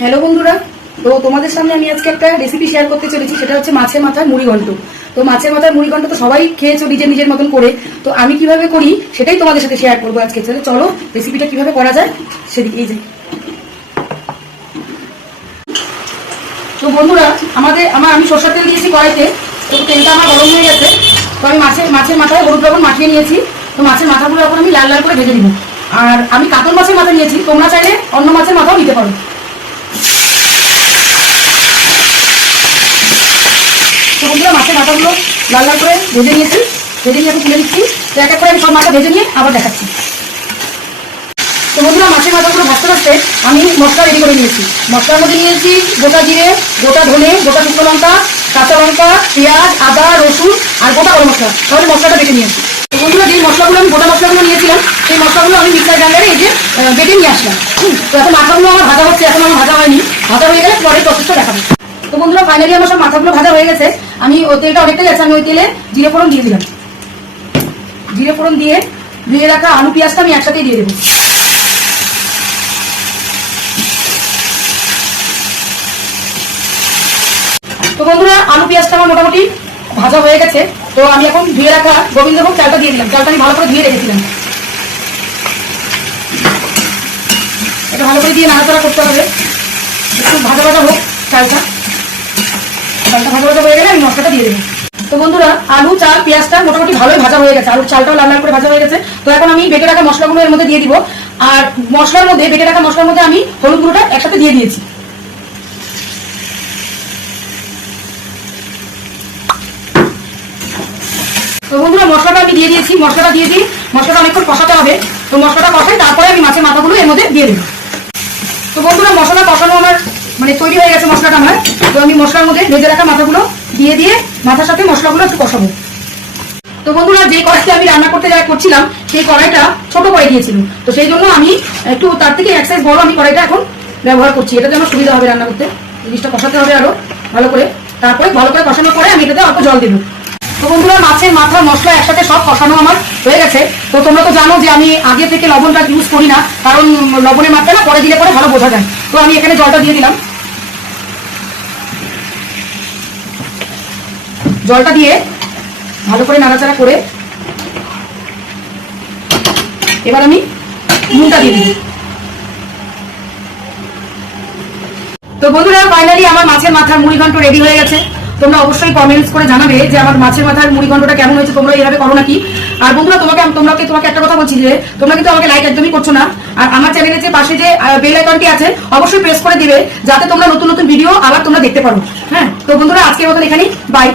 Hello বন্ধুরা, তো তোমাদের সামনে আমি আজকে একটা রেসিপি শেয়ার করতে চলেছি। সেটা হচ্ছে মাছের মাথার মুড়িঘণ্ট। তো মাছের মাথার মুড়িঘণ্ট তো সবাই খেয়েছো নিজের নিজের মতন করে। তো আমি কিভাবে করি সেটাই তোমাদের সাথে শেয়ার করবো আজকে। চলো রেসিপিটা কিভাবে করা যায় সেদিকে এই যে। তো বন্ধুরা, আমি সরষের তেল দিয়েছি কড়াইতে। তো তেলটা আমার গরম হয়ে গেছে। তো আমি মাছের মাথায় হলুদ লবণ মাখিয়ে নিয়েছি। তো মাছের মাথাগুলো এখন আমি লাল লাল করে ভেজে নিব। আর আমি কাতল মাছের মাথা নিয়েছি, তোমরা চাইলে অন্য মাছের মাথাও নিতে পারো। তো বন্ধুরা, মাছের মাথাগুলো লাল লাল করে ভেজে নিয়ে এখন তুলে দিচ্ছি। তো এক এক করে আমি সব মাথা ভেজে নিয়ে আবার দেখাচ্ছি। তো বন্ধুরা, মাছের মাথাগুলো ভাজতে ভাজতে আমি মশলা রেডি করে নিয়েছি। মশলার মধ্যে নিয়েছি গোটা জিরে, গোটা ধনে, গোটা শুকনো লঙ্কা, কাঁচা লঙ্কা, পেঁয়াজ, আদা, রসুন আর গোটা গরম মশলা। তাহলে মশলাটা বেটে নিয়েছি। তো বন্ধুরা, যে মশলাগুলো আমি গোটা মশলাগুলো নিয়েছিলাম সেই মশলাগুলো আমি মিক্সার গ্রাইন্ডারে এই যে বেটে নিয়ে আসলাম। তো এখন মাথাগুলো আমার ভাজা হচ্ছে, এখন আমার ভাজা হয়নি। ভাজা হয়ে গেলে পরে প্রসেসটা দেখাবো। তো বন্ধুরা, ফাইনালি আমার সব মাথাগুলো ভাজা হয়ে গেছে। আমি ওই তেলটা অনেকটা গেছে, আমি ওই তেলে জিরে ফোড়ন দিয়ে দিলাম। জিরে ফোড়ন দিয়ে ধুয়ে রাখা আলু পেঁয়াজটা আমি একসাথেই দিয়ে দেবো। তো বন্ধুরা, আলু পেঁয়াজটা আমার মোটামুটি ভাজা হয়ে গেছে। তো আমি এখন ধুয়ে রাখা গোবিন্দভোগ চালটা দিয়ে দিলাম। চালটা আমি ভালো করে ধুয়ে রেখেছিলাম। এটা ভালো করে দিয়ে নাড়াচাড়া করতে হবে, একটু ভাজা ভাজা হোক চালটা ভাজা ভাজা হয়ে গেলে আমি মশলাটা দিয়ে দেবো। তো বন্ধুরা, আলু চাল পেঁয়াজটা মোটামুটি ভালোই ভাজা হয়ে গেছে, আলু চালটাও লাল লাল করে ভাজা হয়ে গেছে। তো এখন আমি বেটে রাখা মশলাগুলো এর মধ্যে দিয়ে দিব। আর বেটে রাখা মশলার মধ্যে আমি হলুদ গুঁড়োটা একসাথে দিয়ে দিয়েছি। তো বন্ধুরা, মশলাটা আমি দিয়ে দিয়েছি। মশলাটা দিয়ে দিই, মশলাটা অনেকক্ষণ কষাতে হবে। তো মশলাটা কষাই, তারপরে আমি মাছের মাথাগুলো এর মধ্যে দিয়ে দেবো। তো বন্ধুরা, মশলা কষানো আমার তৈরি হয়ে গেছে মশলাটা আমার। তো আমি মশলার মধ্যে ভেজে রাখা মাথাগুলো দিয়ে মাথার সাথে মশলাগুলো একটু কষাবো। তো বন্ধুরা, যে কড়াইতে আমি রান্না করছিলাম সেই কড়াইটা ছোট করে দিয়েছিল। তো সেই জন্য আমি একটু তার থেকে এক সাইজ বড় আমি কড়াইটা এখন ব্যবহার করছি। এটাতে আমার সুবিধা হবে রান্না করতে। জিনিসটা কষাতে হবে আরো ভালো করে। তারপরে ভালো করে কষানোর পরে আমি এটাতে অল্প জল দেবো। তো বন্ধুরা, মাছের মাথা মশলা একসাথে সব কষানো আমার হয়ে গেছে। তো তোমরা তো জানো যে আমি আগে থেকে লবণটা ইউজ করি না, কারণ লবণের মাত্রা না পরে দিলে পরে ভালো বোঝা যায়। তো আমি এখানে জলটা দিয়ে দিলাম। জলটা দিয়ে ভালো করে নাড়াচাড়া করে এবার আমি নুনটা দিয়ে দিই। তো বন্ধুরা, ফাইনালি আমার মাছের মাথার মুড়িঘণ্ট রেডি হয়ে গেছে। তোমরা অবশ্যই কমেন্টস করে জানাবে যে আমার মাছের মাথার মুড়িঘণ্টটা কেমন হয়েছে, তোমরা এইভাবে করো নাকি। আর বন্ধুরা, তোমাকে একটা কথা বলছি যে তোমরা কিন্তু আমাকে লাইক একদমই করছো না। আর আমার চ্যানেলের যে পাশে যে বেল আইকনটি আছে অবশ্যই প্রেস করে দিবে, যাতে তোমরা নতুন নতুন ভিডিও আবার তোমরা দেখতে পারো। হ্যাঁ, তো বন্ধুরা, আজকের মতন এখানেই বাই।